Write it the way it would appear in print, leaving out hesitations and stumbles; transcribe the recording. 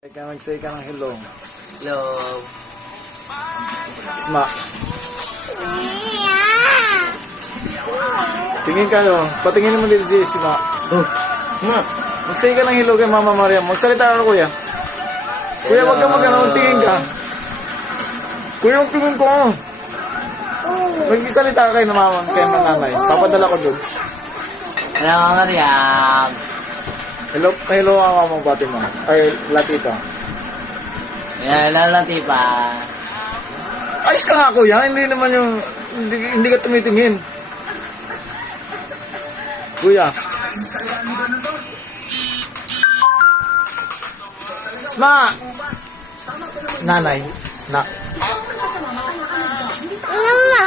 Magsay ka ng hello. Hello. Sma. Tingin kayo. Patingin naman dito si Sma. Oh. Ma. Magsay ka ng hello kay Mama Mariam. Magsalita ka, kuya. Kuya, wag ka magano. Tingin ka. Kuya, tingin ko. Magsalita ka kay mama, kay mananay. Papadala ko doon. Hello, Mariam. Hello ang mama bati mo. Ay, latita. Hello, Latipa. Ayos ka nga, kuya. Hindi naman yung... Hindi ka tumitingin. Kuya. Sma! Nanay. Na. Mama.